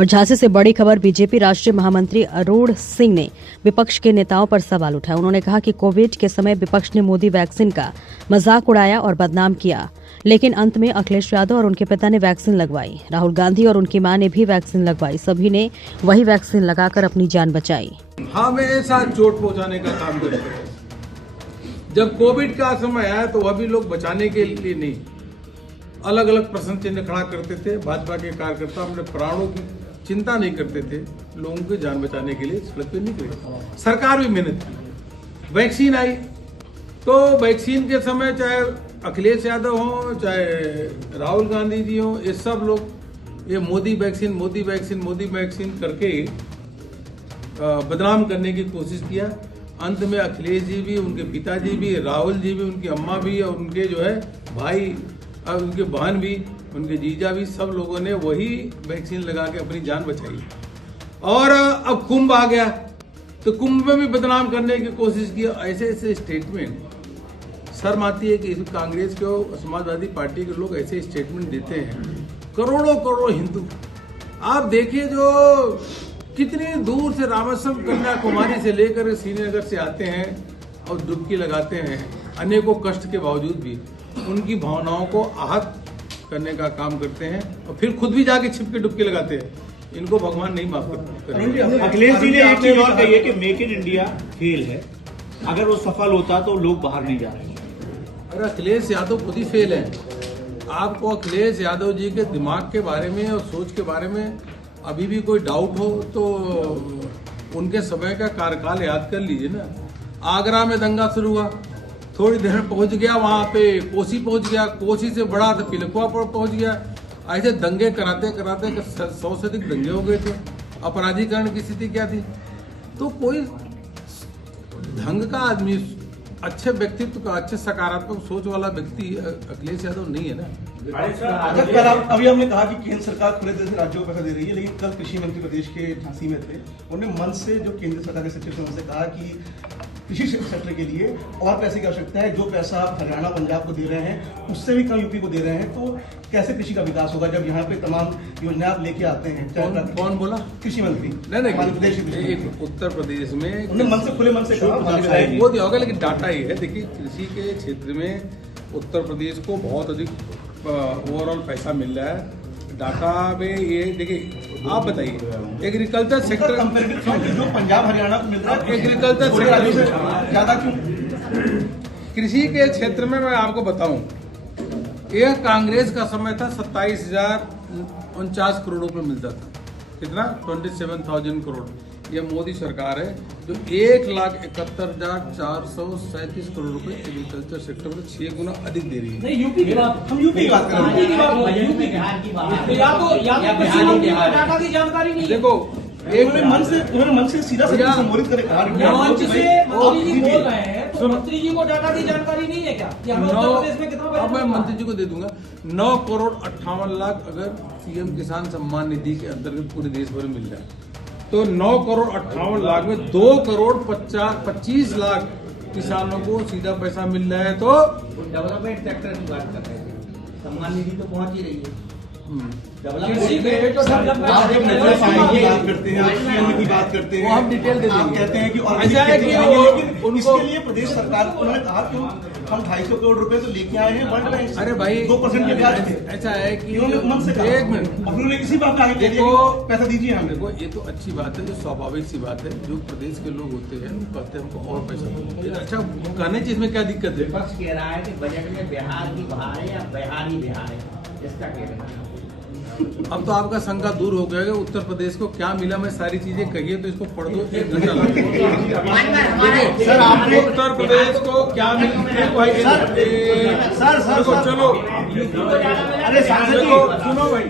और झांसी से बड़ी खबर, बीजेपी राष्ट्रीय महामंत्री अरुण सिंह ने विपक्ष के नेताओं पर सवाल उठाया। उन्होंने कहा कि कोविड के समय विपक्ष ने मोदी वैक्सीन का मजाक उड़ाया और बदनाम किया, लेकिन अंत में अखिलेश यादव और उनके पिता ने वैक्सीन लगवाई। राहुल गांधी और उनकी मां ने भी वैक्सीन लगवाई। सभी ने वही वैक्सीन लगाकर अपनी जान बचाई। हमेशा चोट पहुंचाने का काम करते हैं। जब कोविड का समय आया तो वह भी लोग बचाने के लिए नहीं, अलग अलग प्रश्न चिन्ह खड़ा करते थे। भाजपा के कार्यकर्ता अपने प्राणों की चिंता नहीं करते थे, लोगों की जान बचाने के लिए सड़क पे निकले। सरकार भी मेहनत की, वैक्सीन आई तो वैक्सीन के समय चाहे अखिलेश यादव हो, चाहे राहुल गांधी जी हो, ये सब लोग ये Modi vaccine Modi vaccine Modi vaccine करके बदनाम करने की कोशिश किया। अंत में अखिलेश जी भी, उनके पिताजी भी, राहुल जी भी, उनकी अम्मा भी और उनके जो है भाई और उनके बहन भी, उनके जीजा भी, सब लोगों ने वही वैक्सीन लगा के अपनी जान बचाई। और अब कुंभ आ गया तो कुंभ में भी बदनाम करने की कोशिश की। ऐसे ऐसे स्टेटमेंट शर्म आती है कि कांग्रेस के और समाजवादी पार्टी के लोग ऐसे स्टेटमेंट देते हैं। करोड़ों करोड़ों हिंदू आप देखिए जो कितनी दूर से रामेश्वरम कन्याकुमारी से लेकर श्रीनगर से आते हैं और डुबकी लगाते हैं, अनेकों कष्ट के बावजूद भी उनकी भावनाओं को आहत करने का काम करते हैं और फिर खुद भी जाके छिप के डुबकी लगाते हैं। इनको भगवान नहीं माफ करते। अखिलेश जी ने एक चीज और कही है कि मेक इन इंडिया फेल है, अगर वो सफल होता तो लोग बाहर नहीं जा रहे। अरे अखिलेश यादव खुद ही फेल है। आपको अखिलेश यादव जी के दिमाग के बारे में और सोच के बारे में अभी भी कोई डाउट हो तो उनके समय का कार्यकाल याद कर लीजिए ना। आगरा में दंगा शुरू हुआ, थोड़ी देर में पहुंच गया वहां पे कोसी पहुंच गया, कोसी से बड़ा तो पिलखुआ पर पहुंच गया। ऐसे दंगे कराते कराते 100 से अधिक दंगे हो गए थे। अपराधीकरण की स्थिति क्या थी? तो कोई ढंग का आदमी, अच्छे व्यक्तित्व का, अच्छे सकारात्मक सोच वाला व्यक्ति अखिलेश यादव नहीं है ना। अभी हमने कहा कि केंद्र सरकार खुले दिल से राज्यों को पैसा दे रही है, लेकिन कल कृषि मंत्री प्रदेश के झांसी में थे, उन्होंने मन से जो केंद्र सरकार के सचिव थे उनसे कहा कि कृषि सेक्टर के लिए और पैसे की आवश्यकता है। जो पैसा आप हरियाणा पंजाब को दे रहे हैं उससे भी कम यूपी को दे रहे हैं, तो कैसे कृषि का विकास होगा जब यहाँ पे तमाम योजनाएं आप लेके आते हैं? कौन बोला? कृषि मंत्री। नहीं, उत्तर प्रदेश में उन्होंने मन से खुले मन से कहा वो दिया होगा, लेकिन डाटा ही है। देखिए कृषि के क्षेत्र में उत्तर प्रदेश को बहुत अधिक ओवरऑल पैसा मिल रहा है। डाटा में ये देखिए, आप बताइए एग्रीकल्चर सेक्टर जो पंजाब हरियाणा को मिल रहा है, एग्रीकल्चर सेक्टर ज्यादा क्यों? कृषि के क्षेत्र में मैं आपको बताऊं, यह कांग्रेस का समय था 27,049 करोड़ रुपए मिलता था। कितना? 27,000 करोड़। यह मोदी सरकार है जो 1,71,437 करोड़ रुपए एग्रीकल्चर सेक्टर में 6 गुना अधिक दे रही है। नहीं, यूपी की बात, हम यूपी की बात कर रहे हैं। देखो उन्होंने मन से सीधा संबोधित करे कहा। तो मंत्री जी को डाटा की जानकारी नहीं है क्या? उत्तर प्रदेश में कितना? अब मैं मंत्री जी को दे दूंगा 9,58,00,000 अगर पीएम किसान सम्मान निधि के अंतर्गत पूरे देश भर में मिल जाए तो 9,58,00,000 में 2,25,00,000 किसानों को सीधा पैसा मिल रहा है। तो डेवलपमेंट सेक्टर की बात कर रहे हैं, सम्मान निधि तो पहुंच ही रही है। बात करते हैं, हम डिटेल दे देंगे। कहते हैं कि इसके लिए प्रदेश सरकार को उन्होंने कहा कि हम 250 करोड़ रुपए तो लेके आए हैं वर्ल्ड बैंक। अरे भाई 2% के ब्याज थे। ऐसा है कि मन से कहा, एक मिनट, उन्होंने इसी बात का पैसा दीजिए हमें। देखो ये तो अच्छी बात है, जो स्वाभाविक सी बात है। जो प्रदेश के लोग होते हैं वो कहते हैं हमको और पैसा दो। अच्छा कहने चीज में क्या दिक्कत है? विपक्ष कह रहा है कि बजट में बिहार की बहार है या बिहार ही बिहार है, इसका कहना है। अब तो आपका शंका दूर हो गया कि उत्तर प्रदेश को क्या मिला। मैं सारी चीजें कहिए तो इसको पढ़ दो, 1 घंटा लगेगा। सर आपने उत्तर प्रदेश को क्या मिला? सर चलो, अरे सुनो भाई।